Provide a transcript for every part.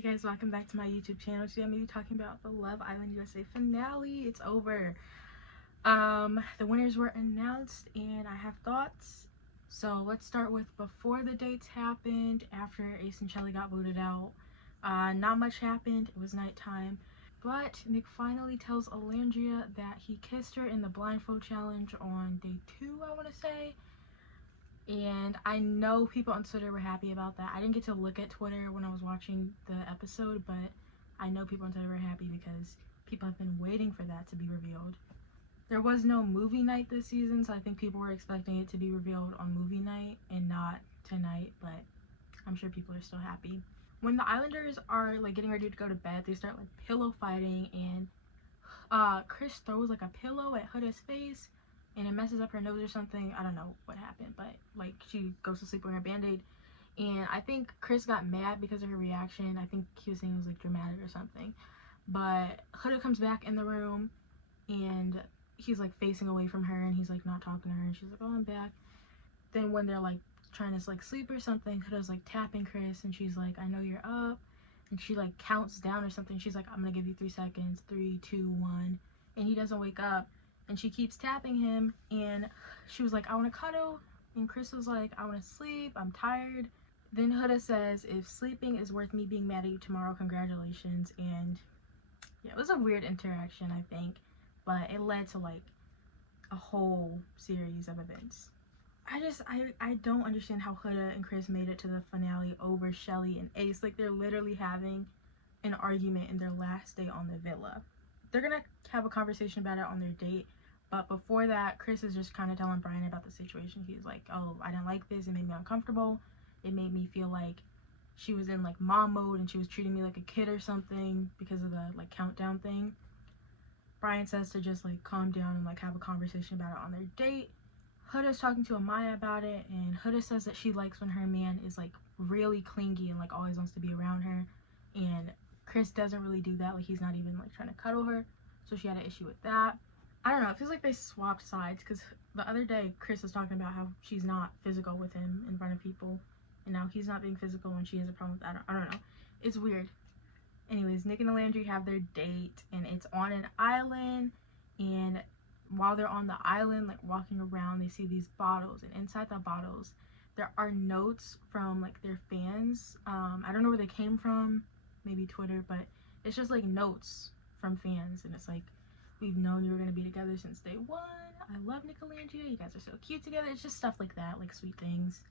Hey guys, welcome back to my YouTube channel. Today I'm going to be talking about the Love Island USA finale. It's over. The winners were announced and I have thoughts. So let's start with before the dates happened, after Ace and Shelly got voted out. Not much happened. It was nighttime. But Nick finally tells Alandria that he kissed her in the blindfold challenge on day 2, I want to say. And I know people on Twitter were happy about that. I didn't get to look at Twitter when I was watching the episode, but I know people on Twitter were happy because people have been waiting for that to be revealed. There was no movie night this season, so I think people were expecting it to be revealed on movie night and not tonight, but I'm sure people are still happy. When the Islanders are like getting ready to go to bed, they start like pillow fighting, and Chris throws like a pillow at Huda's face and it messes up her nose or something. I don't know what happened, but like she goes to sleep wearing a band-aid, and I think Chris got mad because of her reaction. I think he was saying it was like dramatic or something, but Huda comes back in the room and he's like facing away from her and he's like not talking to her, and she's like, oh, I'm back. Then when they're like trying to like sleep or something, Huda's like tapping Chris and she's like, I know you're up, and she like counts down or something. She's like, I'm gonna give you 3 seconds, 3, 2, 1, and he doesn't wake up, and she keeps tapping him, and she was like, I want to cuddle, and Chris was like, I want to sleep, I'm tired. Then Huda says, if sleeping is worth me being mad at you tomorrow, congratulations. And yeah, it was a weird interaction, I think, but it led to like a whole series of events. I don't understand how Huda and Chris made it to the finale over Shelly and Ace. Like, they're literally having an argument in their last day on the villa. They're gonna have a conversation about it on their date, but before that, Chris is just kind of telling Brian about the situation. He's like, oh, I didn't like this, it made me uncomfortable, it made me feel like she was in like mom mode and she was treating me like a kid or something because of the like countdown thing. Brian says to just like calm down and like have a conversation about it on their date. Huda's talking to Amaya about it, and Huda says that she likes when her man is like really clingy and like always wants to be around her, and Chris doesn't really do that. Like, he's not even like trying to cuddle her, so she had an issue with that. I don't know, it feels like they swapped sides, because the other day Chris was talking about how she's not physical with him in front of people, and now he's not being physical and she has a problem with that. I don't know, it's weird. Anyways, Nick and Landry have their date and it's on an island, and while they're on the island, like walking around, they see these bottles, and inside the bottles there are notes from like their fans. I don't know where they came from, maybe Twitter, but it's just like notes from fans, and it's like, we've known you were going to be together since day 1, I love Nick and Landry, you guys are so cute together. It's just stuff like that, like sweet things.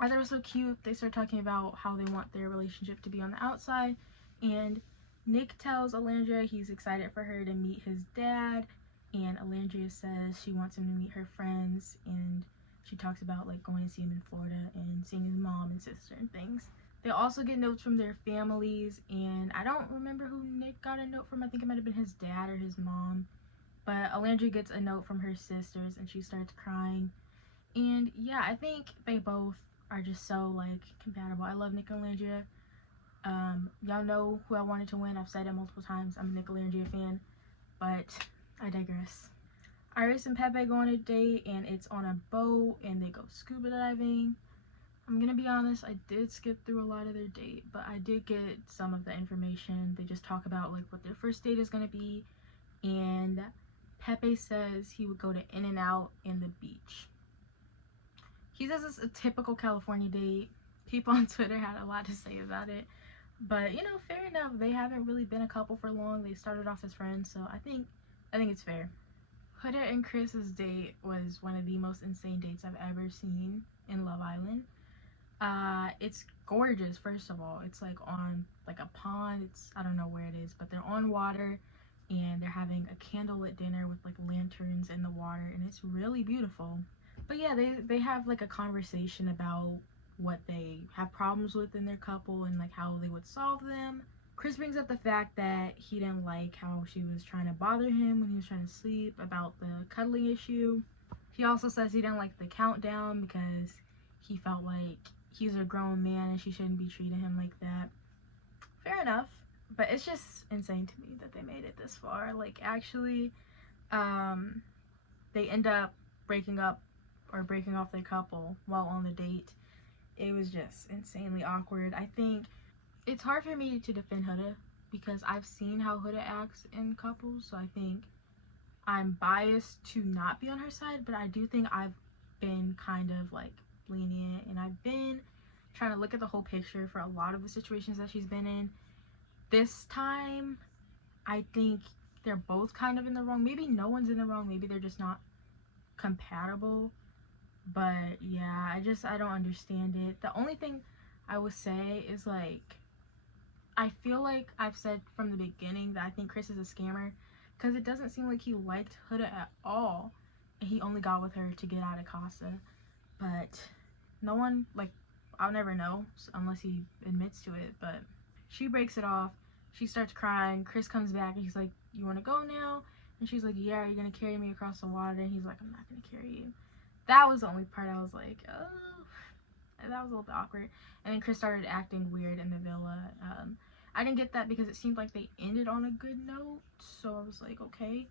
I thought it was so cute. They start talking about how they want their relationship to be on the outside, and Nick tells Alandria he's excited for her to meet his dad, and Alandria says she wants him to meet her friends, and she talks about like going to see him in Florida and seeing his mom and sister and things. They also get notes from their families, and I don't remember who Nick got a note from. I think it might have been his dad or his mom, but Alandria gets a note from her sisters and she starts crying. And yeah, I think they both are just so like compatible. I love Nick and Alandria. Y'all know who I wanted to win. I've said it multiple times. I'm a Nick and Alandria fan, but I digress. Iris and Pepe go on a date, and it's on a boat, and they go scuba diving. I'm gonna be honest, I did skip through a lot of their date, but I did get some of the information. They just talk about like what their first date is gonna be, and Pepe says he would go to In-N-Out and the beach. He says it's a typical California date. People on Twitter had a lot to say about it, but you know, fair enough. They haven't really been a couple for long. They started off as friends, so I think it's fair. Huda and Chris's date was one of the most insane dates I've ever seen in Love Island. It's gorgeous. First of all, it's like on like a pond. I don't know where it is, but they're on water, and they're having a candlelit dinner with like lanterns in the water, and it's really beautiful. But yeah, they have like a conversation about what they have problems with in their couple and like how they would solve them. Chris brings up the fact that he didn't like how she was trying to bother him when he was trying to sleep, about the cuddling issue. He also says he didn't like the countdown because he felt like he's a grown man and she shouldn't be treating him like that. Fair enough, but it's just insane to me that they made it this far. Like, actually, they end up breaking up or breaking off their couple while on the date. It was just insanely awkward. I think it's hard for me to defend Huda because I've seen how Huda acts in couples, so I think I'm biased to not be on her side, but I do think I've been kind of like lenient, and I've been trying to look at the whole picture for a lot of the situations that she's been in. This time, I think they're both kind of in the wrong. Maybe no one's in the wrong, maybe they're just not compatible. But yeah, I don't understand it. The only thing I would say is like, I feel like I've said from the beginning that I think Chris is a scammer because it doesn't seem like he liked Huda at all, and he only got with her to get out of Casa. But no one, like, I'll never know unless he admits to it. But she breaks it off. She starts crying. Chris comes back and he's like, "You want to go now?" And she's like, "Yeah, are you gonna carry me across the water?" And he's like, "I'm not gonna carry you." That was the only part I was like, oh, that was a little bit awkward. And then Chris started acting weird in the villa. I didn't get that because it seemed like they ended on a good note, so I was like, okay.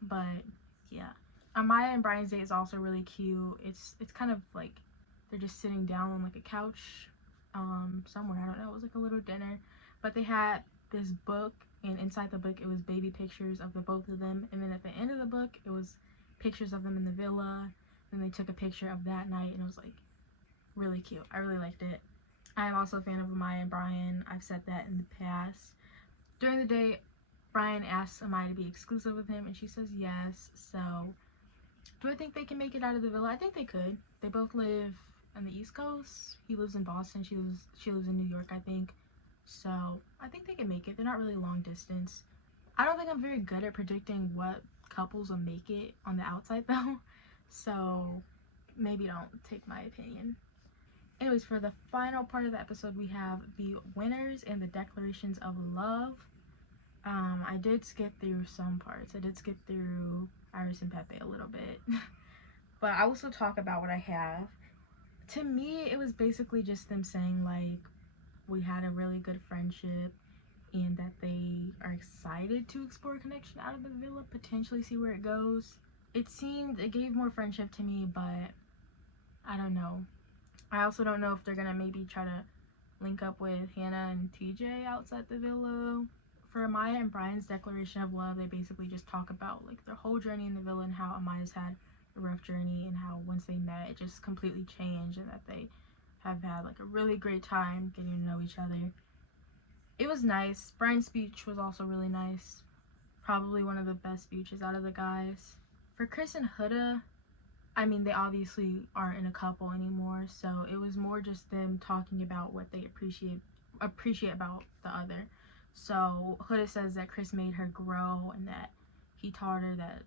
But yeah, Amaya and Brian's date is also really cute. It's kind of like they're just sitting down on like a couch somewhere. I don't know. It was like a little dinner, but they had this book, and inside the book it was baby pictures of the both of them, and then at the end of the book it was pictures of them in the villa. And they took a picture of that night, and it was like really cute. I really liked it. I am also a fan of Amaya and Brian. I've said that in the past. During the day, Brian asks Amaya to be exclusive with him, and she says yes. So, do I think they can make it out of the villa? I think they could. They both live on the East Coast. He lives in Boston. She lives in New York, I think. So, I think they can make it. They're not really long distance. I don't think I'm very good at predicting what couples will make it on the outside, though. So, maybe don't take my opinion. Anyways, for the final part of the episode, we have the winners and the declarations of love. I did skip through some parts. I did skip through Iris and Pepe a little bit. But I will still talk about what I have. To me, it was basically just them saying, like, we had a really good friendship and that they are excited to explore a connection out of the villa, potentially see where it goes. It gave more friendship to me, but I don't know. I also don't know if they're gonna maybe try to link up with Hannah and TJ outside the villa. For Amaya and Brian's declaration of love, they basically just talk about like their whole journey in the villa and how Amaya's had a rough journey and how once they met it just completely changed, and that they have had like a really great time getting to know each other. It was nice. Brian's speech was also really nice. Probably one of the best speeches out of the guys. For Chris and Huda, I mean, they obviously aren't in a couple anymore, so it was more just them talking about what they appreciate about the other. So Huda says that Chris made her grow and that he taught her that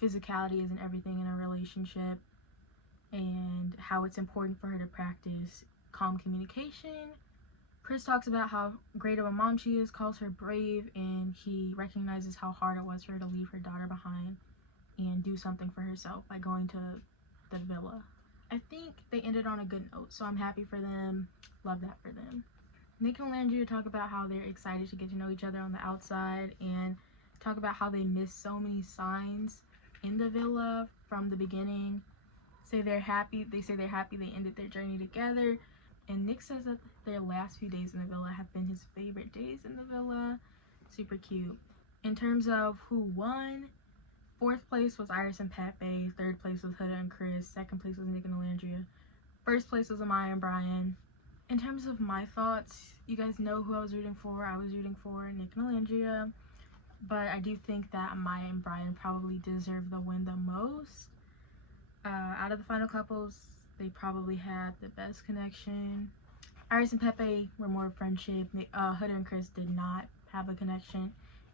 physicality isn't everything in a relationship, and how it's important for her to practice calm communication. Chris talks about how great of a mom she is, calls her brave, and he recognizes how hard it was for her to leave her daughter behind and do something for herself by going to the villa. I think they ended on a good note, so I'm happy for them. Love that for them. Nick and Landry talk about how they're excited to get to know each other on the outside, and talk about how they missed so many signs in the villa from the beginning. They say they're happy they ended their journey together, and Nick says that their last few days in the villa have been his favorite days in the villa. Super cute. In terms of who won, fourth place was Iris and Pepe. Third place was Huda and Chris. Second place was Nick and Alandria. First place was Amaya and Brian. In terms of my thoughts, you guys know who I was rooting for. I was rooting for Nick and Alandria. But I do think that Amaya and Brian probably deserve the win the most. Out of the final couples, they probably had the best connection. Iris and Pepe were more friendship. Huda and Chris did not have a connection.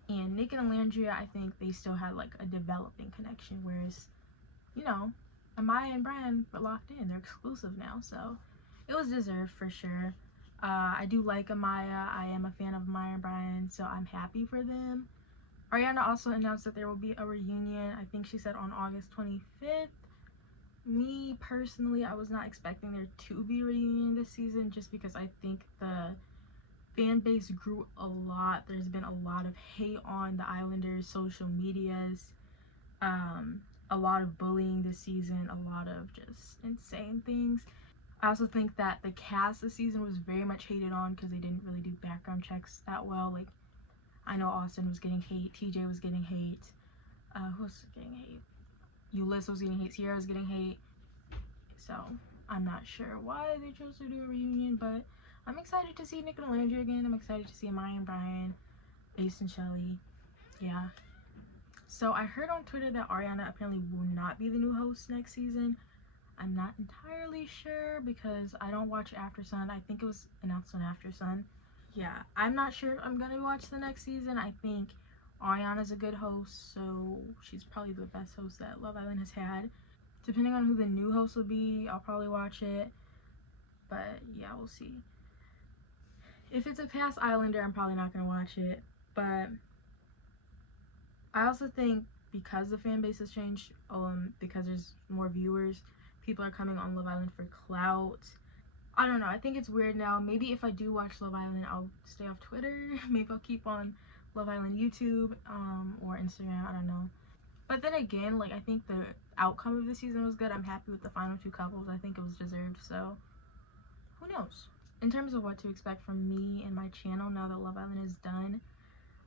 And Nick and Alandria, I think they still had like a developing connection, whereas, you know, Amaya and Brian were locked in. They're exclusive now, so it was deserved for sure. I do like Amaya. I am a fan of Amaya and Brian, so I'm happy for them. Ariana also announced that there will be a reunion. I think she said on August 25th. Me personally, I was not expecting there to be a reunion this season, just because I think the fan base grew a lot. There's been a lot of hate on the Islanders' social medias, a lot of bullying this season, a lot of just insane things. I also think that the cast this season was very much hated on because they didn't really do background checks that well. Like, I know Austin was getting hate, TJ was getting hate, who was getting hate? Ulyss was getting hate, Sierra was getting hate. So I'm not sure why they chose to do a reunion, but I'm excited to see Nick and Landry again. I'm excited to see Amaya and Brian, Ace and Shelly. Yeah. So I heard on Twitter that Ariana apparently will not be the new host next season. I'm not entirely sure because I don't watch After Sun. I think it was announced on After Sun. Yeah, I'm not sure if I'm gonna watch the next season. I think Ariana's a good host, so she's probably the best host that Love Island has had. Depending on who the new host will be, I'll probably watch it. But yeah, we'll see. If it's a past Islander, I'm probably not gonna watch it. But I also think because the fan base has changed, because there's more viewers, people are coming on Love Island for clout. I don't know, I think it's weird now. Maybe if I do watch Love Island, I'll stay off Twitter. Maybe I'll keep on Love Island YouTube, or Instagram, I don't know. But then again, like, I think the outcome of the season was good. I'm happy with the final two couples. I think it was deserved, so who knows? In terms of what to expect from me and my channel now that Love Island is done,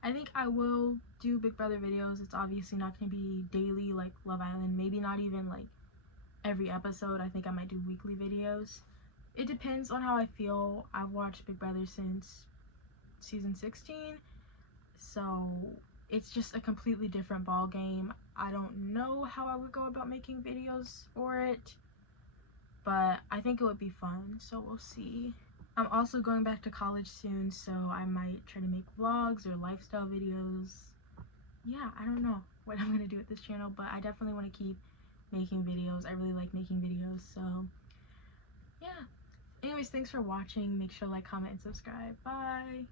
I think I will do Big Brother videos. It's obviously not going to be daily like Love Island. Maybe not even like every episode. I think I might do weekly videos. It depends on how I feel. I've watched Big Brother since season 16, so it's just a completely different ball game. I don't know how I would go about making videos for it, but I think it would be fun, so we'll see. I'm also going back to college soon, so I might try to make vlogs or lifestyle videos. Yeah, I don't know what I'm gonna do with this channel, but I definitely want to keep making videos. I really like making videos, so yeah. Anyways, thanks for watching. Make sure to like, comment, and subscribe. Bye!